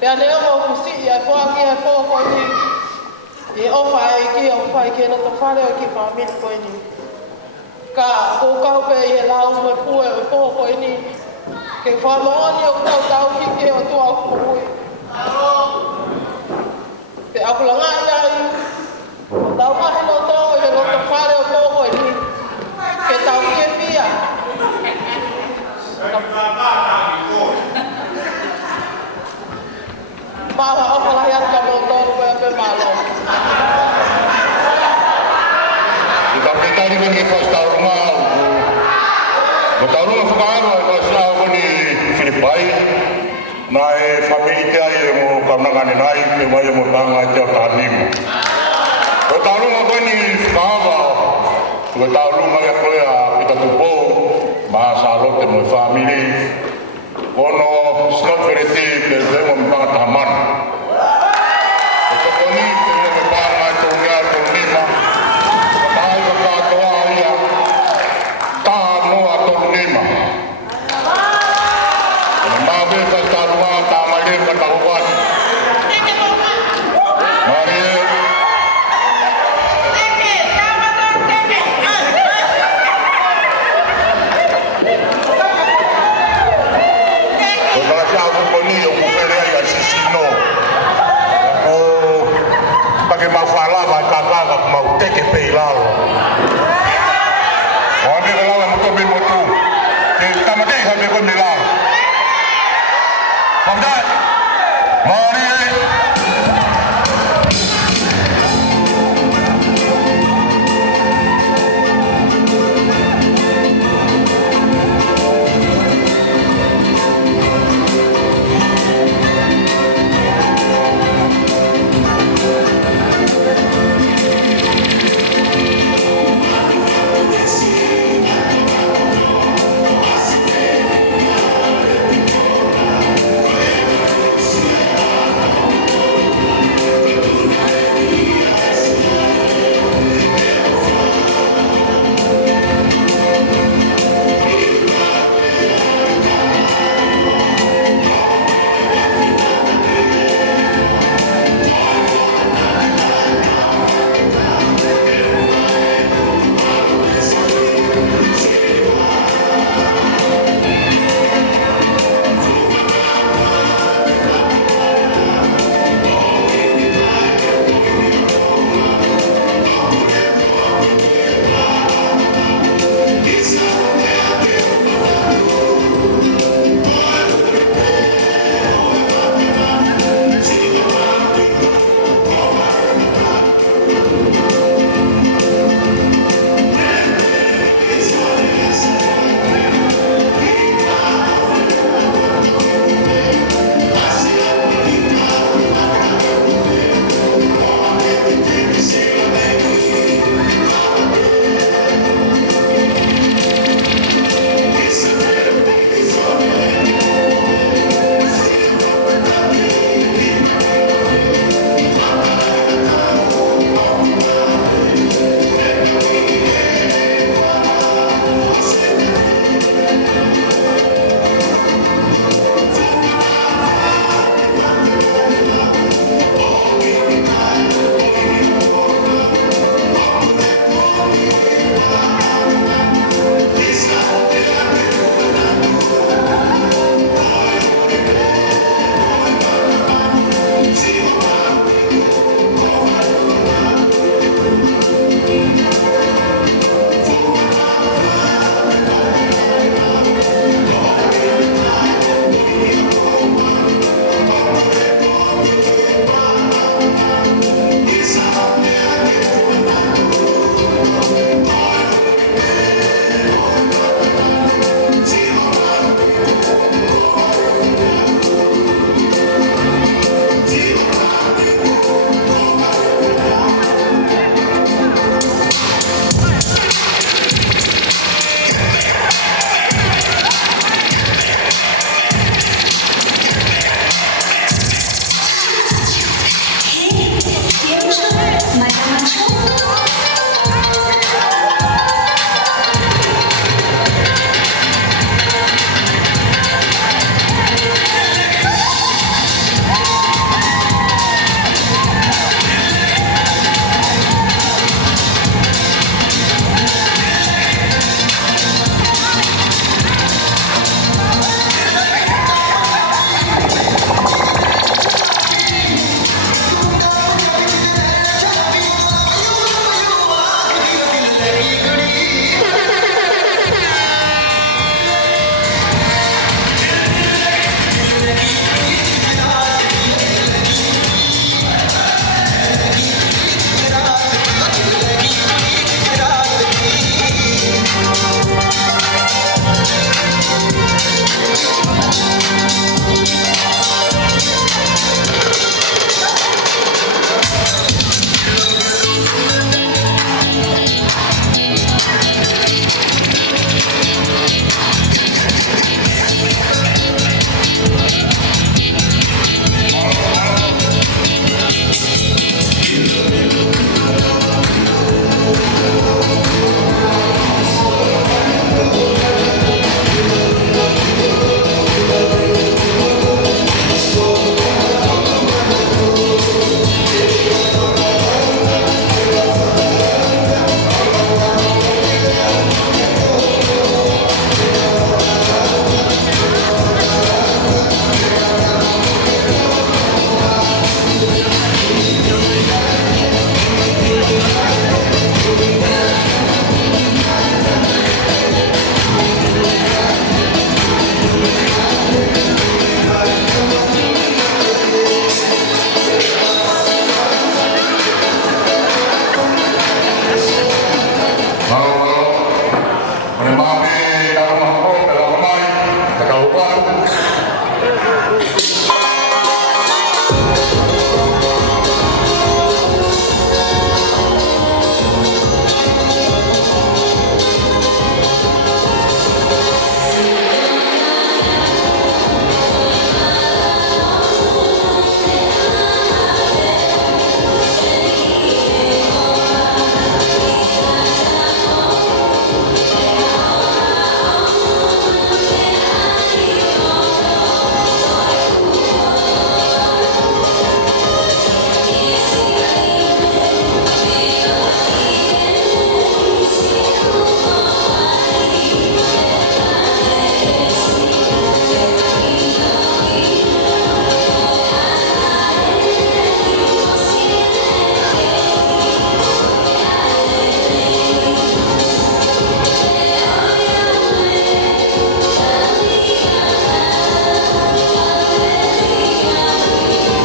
Pea leo mo kusi ya fo ki ya fo ko ni. E o fa ki na to fare o ki pa mi ko ni. Ka ko ka pe e la o me pu e fo ko ni. Ke fa mo ni o ka ta o ki ke o to a ku. Pe a ku la nga ya i. Ta o ka no to e no to fare o fo ko ni. Ke ta o ke fia. Para apa lah yang kamu tahu berapa malam? Kita kita ni kan kita tahu rumah, tahu rumah sekarang kalau selalu ni Filipai, naik familia yang mau kawangan naik, yang mau tangga jauh tanim. Tahu rumah kau ni sekarang, tahu rumah yang kita tubuh, bahasa lo temu family. Ono slot berarti kita memang taman. Untuk ini kita memang dunia dunia. Tahu apa yang tahu atau lima. Memang kita tahu taman ini ketahuan. Mari. Mau teke peilao. Orang kalau orang tu bermutu, kita mesti hamil pun bilang. Kamu dah, mari.